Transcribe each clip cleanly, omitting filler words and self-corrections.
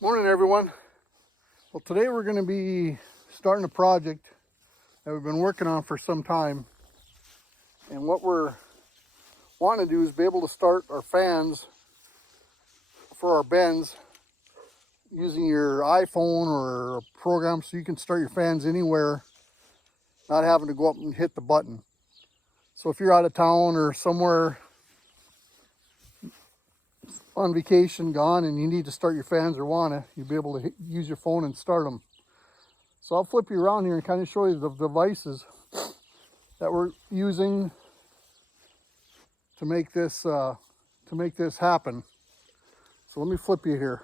Morning everyone. Well, today we're going to be starting a project that we've been working on for some time, and what we're wanting to do is be able to start our fans for our bends using your iPhone or a program, so you can start your fans anywhere, not having to go up and hit the button. So if you're out of town or somewhere on vacation, gone, and you need to start your fans or you'll be able to use your phone and start them. So I'll flip you around here and kind of show you the devices that we're using to make this happen. So let me flip you here.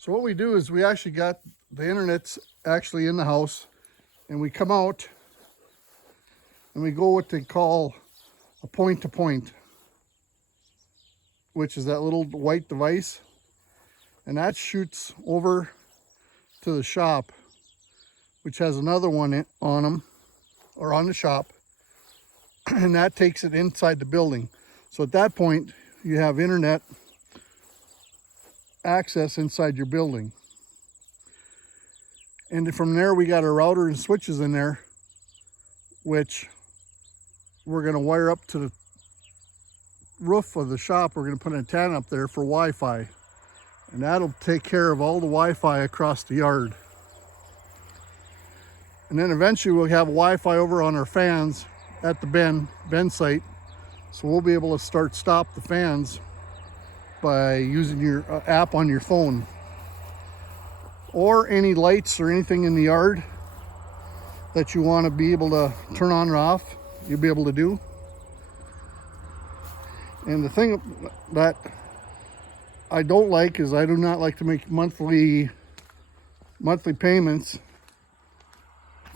So what we do is we actually got the internet's actually in the house, and we come out and we go what they call a point-to-point, which is that little white device, and that shoots over to the shop, which has another one on them, or on the shop, and that takes it inside the building. So at that point, you have internet access inside your building. And from there, we got our router and switches in there, which we're going to wire up to the roof of the shop. We're going to put an antenna up there for Wi-Fi, and that'll take care of all the Wi-Fi across the yard. And then eventually we'll have Wi-Fi over on our fans at the bend site, so we'll be able to stop the fans by using your app on your phone, or any lights or anything in the yard that you want to be able to turn on or off, you'll be able to do. And the thing that I don't like is I do not like to make monthly payments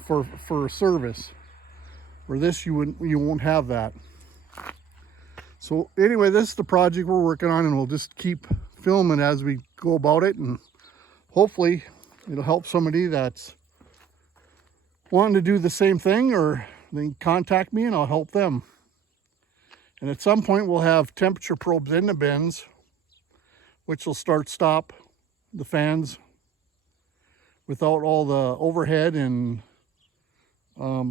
for a service. For this, you won't have that. So anyway, this is the project we're working on, and we'll just keep filming as we go about it, and hopefully it'll help somebody that's wanting to do the same thing, or they can contact me and I'll help them. And at some point we'll have temperature probes in the bins, which will stop the fans without all the overhead and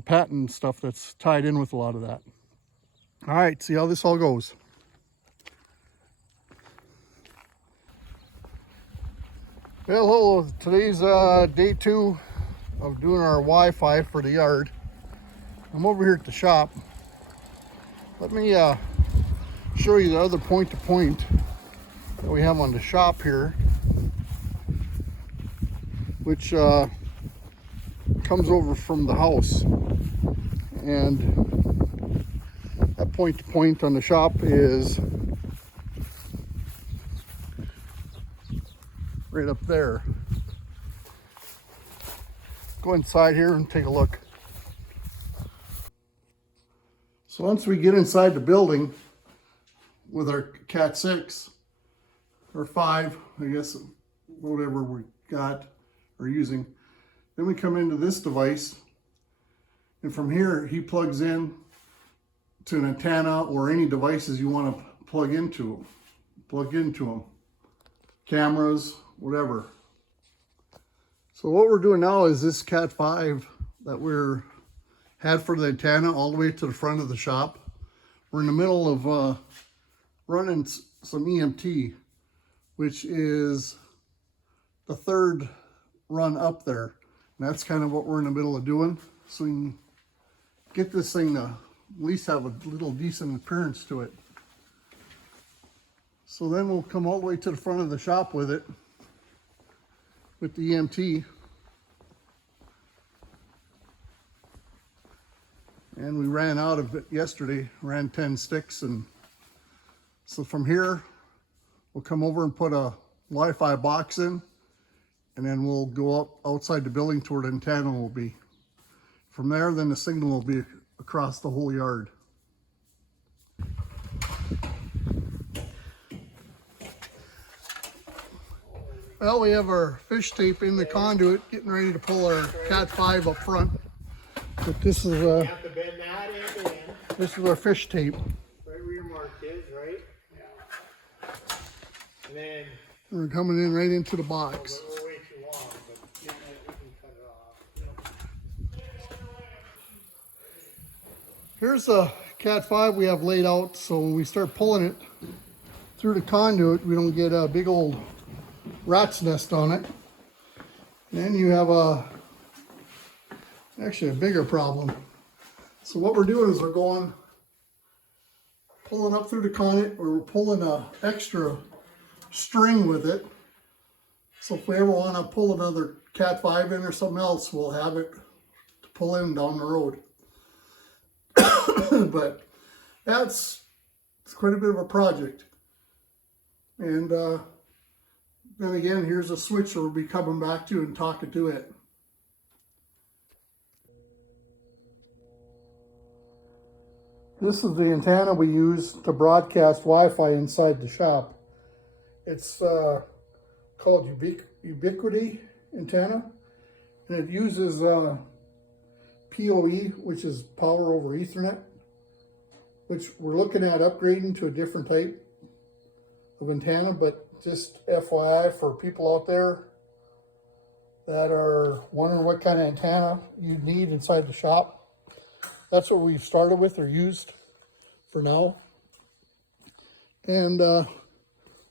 patent stuff that's tied in with a lot of that. All right, see how this all goes. Well, hello, today's day 2 of doing our Wi-Fi for the yard. I'm over here at the shop. Let me show you the other point-to-point that we have on the shop here, which comes over from the house. And that point-to-point on the shop is right up there. Go inside here and take a look. So once we get inside the building with our Cat 6 or 5, I guess, whatever we got or using, then we come into this device, and from here he plugs in to an antenna or any devices you want to plug into them, cameras, whatever. So what we're doing now is this Cat 5 that we're had for the antenna all the way to the front of the shop. We're in the middle of running some EMT, which is the third run up there. And that's kind of what we're in the middle of doing, so we can get this thing to at least have a little decent appearance to it. So then we'll come all the way to the front of the shop with it, with the EMT. And we ran out of it yesterday, ran 10 sticks. And so from here, we'll come over and put a Wi-Fi box in, and then we'll go up outside the building to where the antenna will be. From there, then the signal will be across the whole yard. Well, we have our fish tape in the conduit, getting ready to pull our Cat 5 up front. But this is You have to bend that end to end. this is our fish tape. Right where your mark is, right? Yeah. And then We're coming in right into the box. we're way too long, but we can cut it off. Here's a Cat 5 we have laid out, so when we start pulling it through the conduit, we don't get a big old rat's nest on it. And then you have actually a bigger problem. So what we're doing is we're pulling up through the conduit, or we're pulling a extra string with it. So if we ever want to pull another Cat 5 in or something else, we'll have it to pull in down the road. But it's quite a bit of a project. And then again, here's a switch that we'll be coming back to and talking to it. This is the antenna we use to broadcast Wi-Fi inside the shop. It's called Ubiquity antenna, and it uses PoE, which is power over Ethernet, which we're looking at upgrading to a different type of antenna. But just FYI for people out there that are wondering what kind of antenna you need inside the shop, that's what we've started with or used for now. And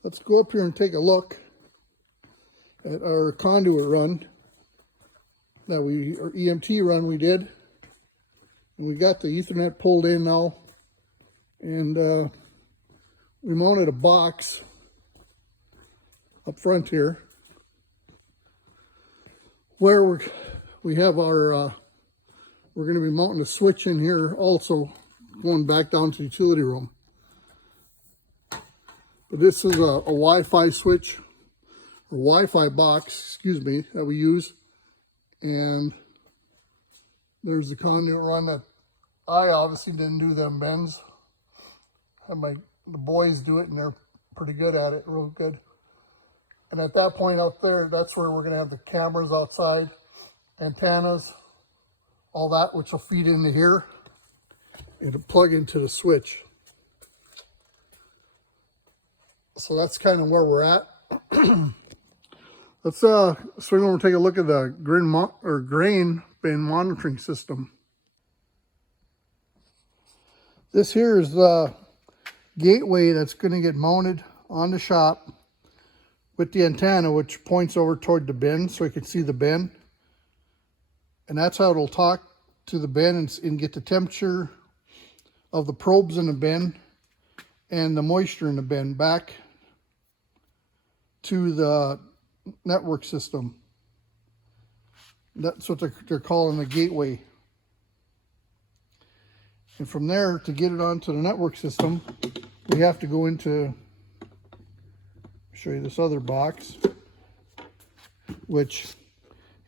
let's go up here and take a look at our conduit run that our EMT run we did. And we got the Ethernet pulled in now, and we mounted a box up front here where we have our we're going to be mounting a switch in here also, going back down to the utility room. But this is a Wi-Fi switch, or Wi-Fi box, excuse me, that we use. And there's the conduit run that I obviously didn't do them bends. I had the boys do it, and they're pretty good at it, real good. And at that point out there, that's where we're going to have the cameras outside, antennas, all that, which will feed into here and to plug into the switch. So that's kind of where we're at. Let's swing over and take a look at the grain bin monitoring system. This here is the gateway that's going to get mounted on the shop with the antenna, which points over toward the bin so you can see the bin. And that's how it'll talk to the bin and get the temperature of the probes in the bin and the moisture in the bin back to the network system. That's what they're calling the gateway. And from there, to get it onto the network system, we have to go into, show you this other box, which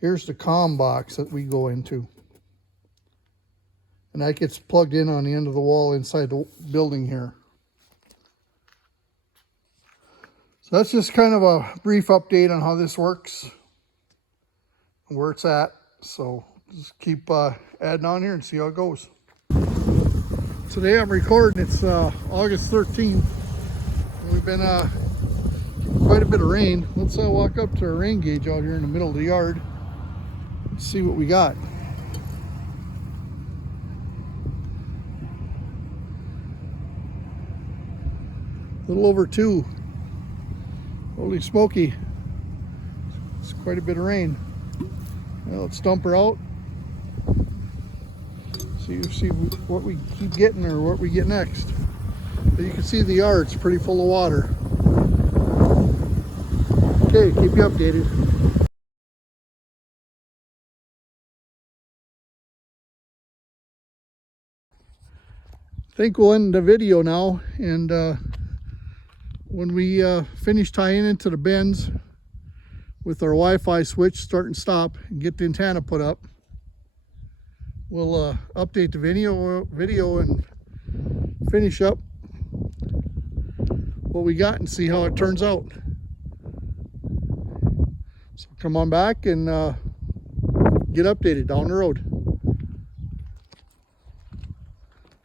here's the comm box that we go into. And that gets plugged in on the end of the wall inside the building here. So that's just kind of a brief update on how this works and where it's at. So just keep adding on here and see how it goes. Today I'm recording, it's August 13th. We've been quite a bit of rain. Let's walk up to our rain gauge out here in the middle of the yard and see what we got. A little over 2. Holy smoky. It's quite a bit of rain. Well, let's dump her out. See what we keep getting or what we get next. But you can see the yard's pretty full of water. Okay, keep you updated. I think we'll end the video now, and when we finish tying into the bins with our Wi-Fi switch, start and stop, and get the antenna put up, we'll update the video and finish up what we got and see how it turns out. So come on back and get updated down the road.